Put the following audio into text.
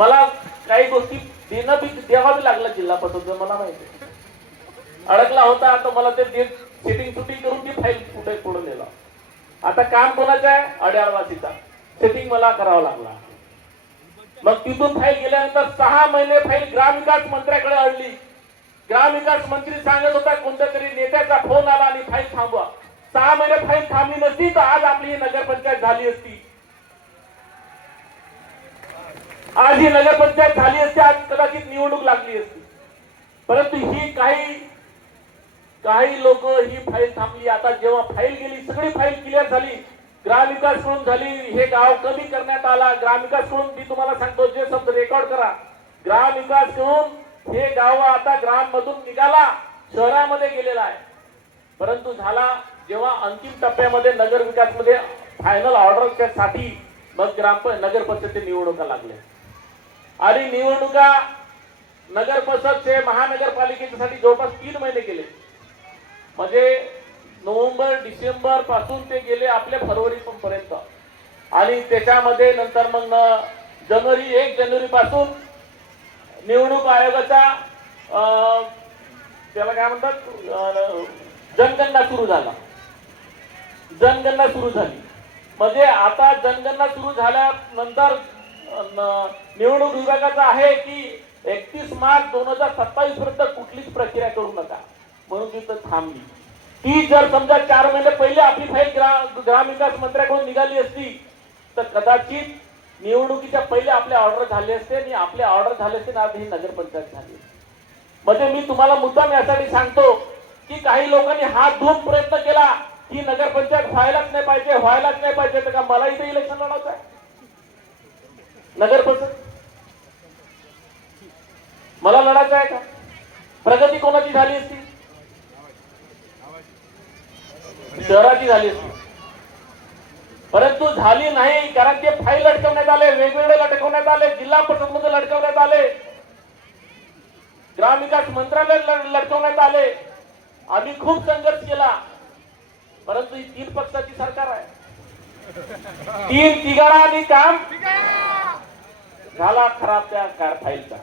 मला काही गोष्टी द्यावी लागला जिल्हा परिषद, मला माहिती अडकला होता. आता मला ते सेटिंग शूटिंग करून ती फाईल कुठे पुढे नेला. आता काम कोणाचं आहे? अड्याळवासीचा. सेटिंग मला करावं लागला. मग तिथून फाईल गेल्यानंतर 6 महिने फाईल ग्रामविकास मंत्र्याकडे अडली. ग्रामविकास मंत्री सांगत होता कोणत्या तरी नेत्याचा फोन आला आणि फाईल थांबवा. 6 महिने फाईल थांबली नसती तर आज आपली नगरपंचायत झाली असती. आज ही नगरपंचायत झाली असती, आज कदाचित निवडणूक लागली असती. परंतु ही काही लोक ही फाईल थांबली. आता जेव्हा फाईल गेली, सगळी फाईल क्लिअर झाली, ग्रामविकास कडून झाली, हे गाव कमी करण्यात आला. ग्रामविकास कडून मी तुम्हाला सांगतो, जे शब्द रेकॉर्ड करा, ग्रामविकास कडून हे गाव आता ग्राम मधून निघाला, शहरामध्ये गेलेला आहे. परंतु झाला जेव्हा अंतिम टप्प्यामध्ये नगर विकास मध्ये फायनल ऑर्डरच्या साठी मग नगर परिषदेच्या निवडणुका लागल्या. आणि निवडणुका नगर परिषदचे महानगरपालिकेसाठी जवळपास 3 महिने गेले. म्हणजे नोव्हेंबर डिसेंबर पासून ते गेले आपल्या फरवरी पर्यंत. आणि त्याच्यामध्ये नंतर मग 1 जानेवारी पासून निवडणूक आयोगाचा त्याला काय म्हणतात जनगणना सुरू झाला. जनगणना सुरू झाली. म्हणजे आता जनगणना सुरू झाल्यानंतर निवडणूक विभागाचा आहे की 31 मार्च 2027 पर्यंत कुठलीच प्रक्रिया करू नका म्हणून तिथं थांबली. ती जर समजा 4 महिने पहिले आपली फाईल ग्रामविकास मंत्र्याकडून निघाली असती तर कदाचित निवडणुकीच्या पहिले आपले ऑर्डर झाले असते आणि आपले ऑर्डर झाले असते आज ही नगरपंचायत झाली. म्हणजे मी तुम्हाला मुद्दाम यासाठी सांगतो की काही लोकांनी हात धुवून प्रयत्न केला की नगरपंचायत व्हायलाच नाही पाहिजे. तर का मला इथे इलेक्शन लढायचं आहे नगर परिषद? मला लढायचं आहे का? प्रगती कोणाची झाली असती? शहराची झाली असती. परंतु झाली नाही, कारण ते फाईल लटकवण्यात आले, वेगवेगळे लटकवण्यात आले, जिल्हा परिषद मध्ये लटकवण्यात आले, ग्रामविकास मंत्रालय लटकवण्यात आले. आम्ही खूप संघर्ष केला. परंतु ही 3 पक्षाची सरकार आहे. 3 तिघाडा आणि काम झाला खराब त्या फाईलचा.